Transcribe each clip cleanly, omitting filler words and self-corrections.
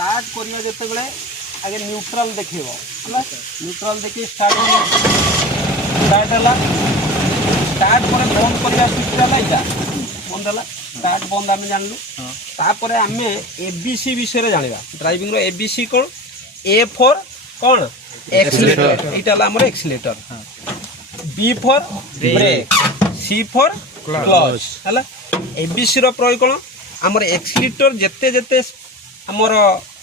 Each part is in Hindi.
स्टार्ट करिया जते बेले आगे न्यूट्रल देखिबो हला न्यूट्रल देखि स्टार्ट हला स्टार्ट पर बंद करिया स्विच ला इटा बंद हला स्टार्ट बंद आम जानलु तापर आम एबीसी विषय जानिबा ड्राइविंग रो एबीसी कोन ए फॉर कोन एक्सीलेटर इटा ला हमर accelerator B for brake C for clutch हला एबीसी रो प्रयोग कोन हमर एक्सीलेटर जते जते हमर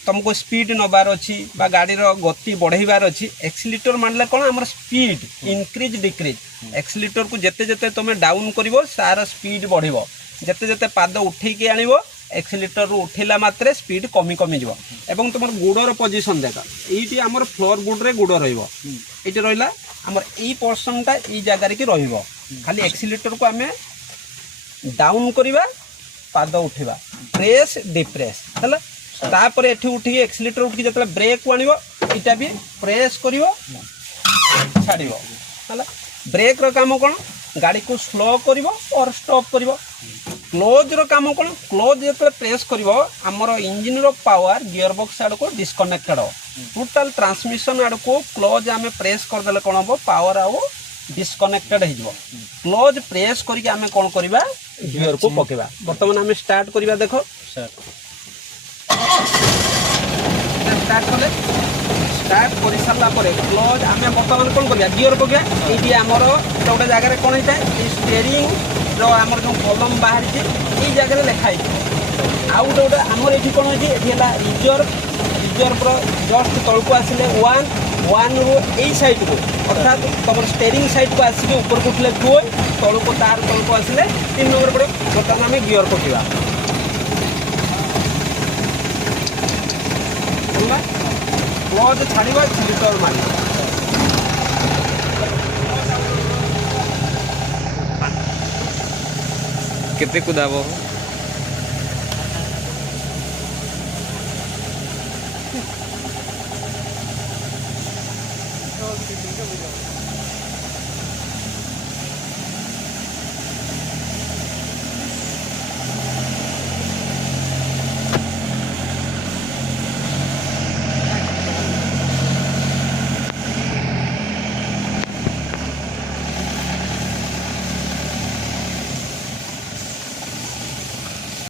तुमको स्पीड नबार अच्छी गाड़ी गति बढ़ाइबार अच्छी एक्सीलेटर मानले कौन आम स्पीड इनक्रीज डिक्रीज एक्सीलेटर को जिते जिते तुम डाउन कर सार स्पीड बढ़ जिते जिते पाद उठेकी आण एक्सीलेटर उठेला मात्रे स्पीड कमी कमी जीव एवं तुम गोड़र पोजिशन देख ये आम फ्लोर बोर्ड रे गोड़ रही रहा आमर यही पोर्सनटा ये जगार की खाली एक्सीलेटर को आम डाउन करवा पाद उठा प्रेस डिप्रेस है तापर एठी उठी एक्सीलेटर उठी जतले ब्रेक को आनिबो इटा भी प्रेस करिवो छाड़िबो हला ब्रेक रो काम कोन गाड़ी को स्लो करिवो और स्टॉप करिवो क्लोज रो काम कोन क्लोज जतले प्रेस करिवो हमर इंजन रो पावर गियर बॉक्स आड़ को डिस्कनेक्टेड हो टोटल ट्रांसमिशन आड़ को क्लोज आमे प्रेस कर देले कोन हो पावर आउ डिस्कनेक्टेड हो जिवो क्लोज प्रेस करिके आमे कोन करिवा गियर को पकेबा वर्तमान आमे स्टार्ट करिवा देखो स्टार्ट कले स्टार्ट कर सारा क्लोज आम बर्तमान कौन करा गियर पकड़ा ये आमर गोटे जगह कौन होता है स्टेयरिंग आम जो कलम बाहर ये जगह लिखाई आउ गोटे आमर ये कौन होती है रिजर्व रिजर्व जस्ट तल को आसिले वन वन रु यही साइड को अर्थात तुम स्टेयरिंग साइड को आसिक ऊपर को उठले टू तल को तार तल को आसिले 3 नंबर पड़े बर्तमान आम गियर पकड़ा क्लोज छाड़वा एक्सीलेटर मारिबा केते कुदाबो